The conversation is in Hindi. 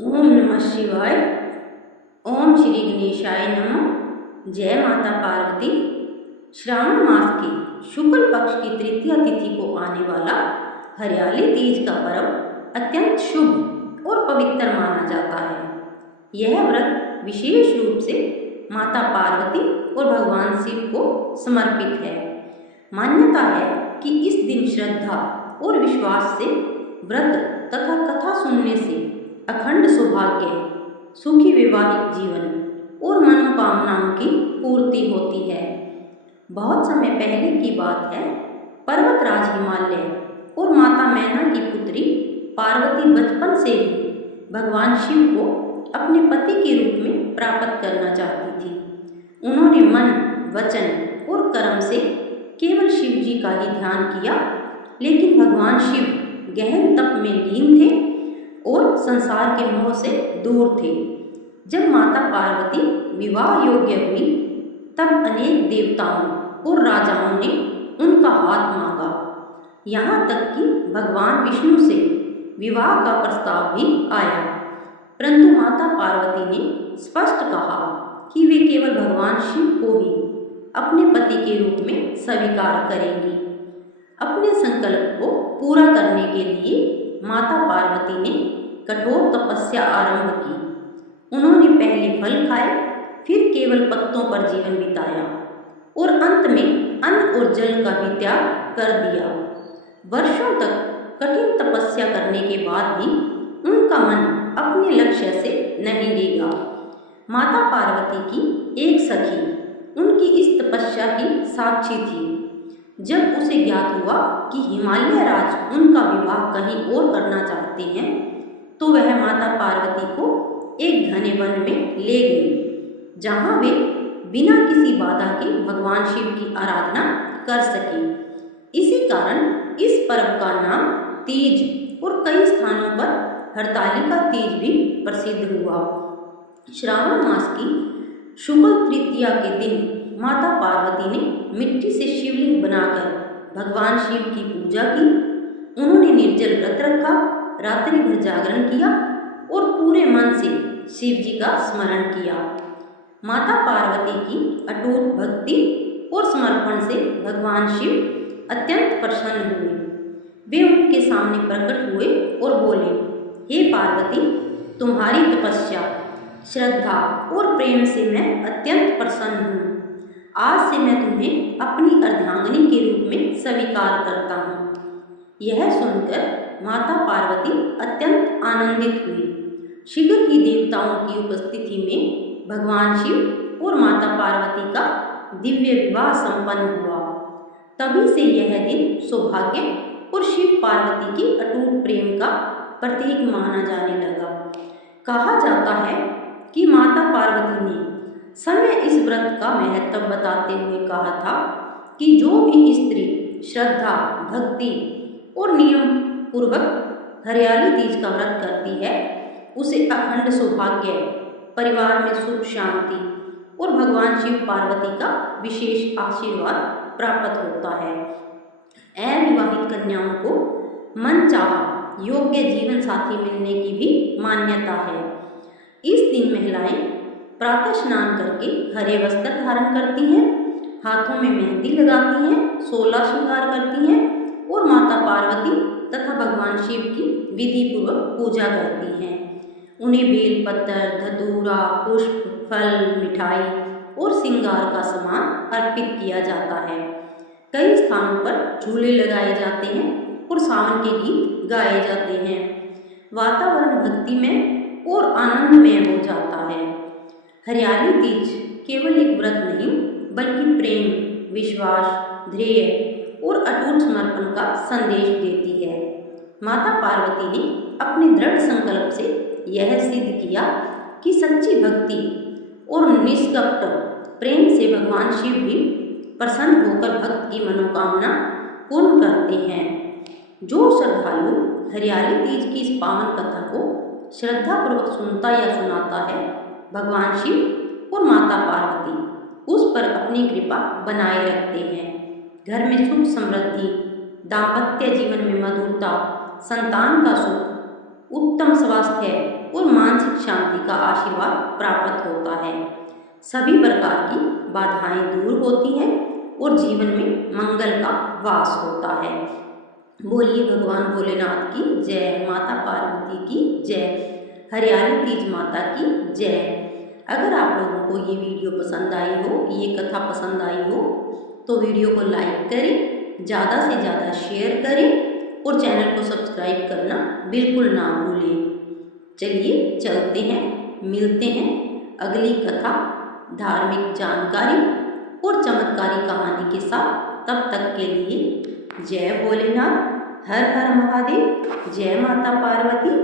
ओम नमः शिवाय। ओम श्री गणेशाय नमः। जय माता पार्वती। श्रावण मास के शुक्ल पक्ष की तृतीया तिथि को आने वाला हरियाली तीज का पर्व अत्यंत शुभ और पवित्र माना जाता है। यह व्रत विशेष रूप से माता पार्वती और भगवान शिव को समर्पित है। मान्यता है कि इस दिन श्रद्धा और विश्वास से व्रत तथा कथा सुनने से अखंड सौभाग्य, सुखी वैवाहिक जीवन और मनोकामनाओं की पूर्ति होती है। बहुत समय पहले की बात है। पर्वतराज हिमालय और माता मैना की पुत्री पार्वती बचपन से ही भगवान शिव को अपने पति के रूप में प्राप्त करना चाहती थी। उन्होंने मन, वचन और कर्म से केवल शिव जी का ही ध्यान किया, लेकिन भगवान शिव गहन तप में लीन थे और संसार के मोह से दूर थे। जब माता पार्वती विवाह योग्य हुई, तब अनेक देवताओं और राजाओं ने उनका हाथ मांगा। यहाँ तक कि भगवान विष्णु से विवाह का प्रस्ताव भी आया, परंतु माता पार्वती ने स्पष्ट कहा कि वे केवल भगवान शिव को ही अपने पति के रूप में स्वीकार करेंगी। अपने संकल्प को पूरा करने के लिए माता पार्वती ने कठोर तपस्या आरंभ की। उन्होंने पहले फल खाए, फिर केवल पत्तों पर जीवन बिताया और अंत में अन्न और जल का भी त्याग कर दिया। वर्षों तक कठिन तपस्या करने के बाद भी उनका मन अपने लक्ष्य से नहीं डिगा। माता पार्वती की एक सखी उनकी इस तपस्या की साक्षी थी। जब उसे ज्ञात हुआ कि हिमालय राज उनका विवाह कहीं और करना चाहते हैं, तो वह माता पार्वती को एक घने वन में ले गई, जहाँ वे बिना किसी बाधा के भगवान शिव की आराधना कर सके। इसी कारण इस पर्व का नाम तीज और कई स्थानों पर हरतालिका तीज भी प्रसिद्ध हुआ। श्रावण मास की शुक्ल तृतीया के दिन माता पार्वती ने मिट्टी से शिवलिंग बनाकर भगवान शिव की पूजा की। उन्होंने निर्जल व्रत रखा, रात्रि भर जागरण किया और पूरे मन से शिव जी का स्मरण किया। माता पार्वती की अटूट भक्ति और समर्पण से भगवान शिव अत्यंत प्रसन्न हुए। वे उनके सामने प्रकट हुए और बोले, हे पार्वती, तुम्हारी तपस्या, श्रद्धा और प्रेम से मैं अत्यंत प्रसन्न हूँ। आज से मैं तुम्हें अपनी अर्धांगिनी के रूप में स्वीकार करता हूँ। यह सुनकर माता पार्वती अत्यंत आनंदित हुई। शीघ्र ही देवताओं की उपस्थिति में भगवान शिव और माता पार्वती का दिव्य विवाह संपन्न हुआ। तभी से यह दिन सौभाग्य और शिव पार्वती की अटूट प्रेम का प्रतीक माना जाने लगा। कहा जाता है कि माता पार्वती ने समय इस व्रत का महत्व बताते हुए कहा था कि जो भी स्त्री श्रद्धा, भक्ति और नियम पूर्वक हरियाली तीज का व्रत करती है, उसे अखंड सौभाग्य, परिवार में सुख शांति और भगवान शिव पार्वती का विशेष आशीर्वाद प्राप्त होता है। अविवाहित कन्याओं को मनचाहा योग्य जीवन साथी मिलने की भी मान्यता है। इस दिन महिलाएं प्रातः स्नान करके हरे वस्त्र धारण करती हैं, हाथों में मेहंदी लगाती हैं, 16 श्रृंगार करती हैं और माता पार्वती तथा भगवान शिव की विधि पूर्वक पूजा करती हैं। उन्हें बेलपत्र, धतूरा, पुष्प, फल, मिठाई और श्रृंगार का सामान अर्पित किया जाता है। कई स्थानों पर झूले लगाए जाते हैं और सावन के गीत गाए जाते हैं। वातावरण भक्तिमय और आनंदमय हो जाता है। हरियाली तीज केवल एक व्रत नहीं, बल्कि प्रेम, विश्वास, धैर्य और अटूट समर्पण का संदेश देती है। माता पार्वती ने अपने दृढ़ संकल्प से यह सिद्ध किया कि सच्ची भक्ति और निष्कपट प्रेम से भगवान शिव भी प्रसन्न होकर भक्त की मनोकामना पूर्ण करते हैं। जो श्रद्धालु हरियाली तीज की इस पावन कथा को श्रद्धापूर्वक सुनता या सुनाता है, भगवान शिव और माता पार्वती उस पर अपनी कृपा बनाए रखते हैं। घर में सुख समृद्धि, दाम्पत्य जीवन में मधुरता, संतान का सुख, उत्तम स्वास्थ्य और मानसिक शांति का आशीर्वाद प्राप्त होता है। सभी प्रकार की बाधाएं दूर होती हैं और जीवन में मंगल का वास होता है। बोलिए भगवान भोलेनाथ की जय, माता पार्वती की जय, हरियाली तीज माता की जय। अगर आप लोगों को ये वीडियो पसंद आई हो, ये कथा पसंद आई हो, तो वीडियो को लाइक करें, ज़्यादा से ज़्यादा शेयर करें और चैनल को सब्सक्राइब करना बिल्कुल ना भूलें। चलिए चलते हैं, मिलते हैं अगली कथा, धार्मिक जानकारी और चमत्कारी कहानी के साथ। तब तक के लिए जय भोलेनाथ, हर हर महादेव, जय माता पार्वती।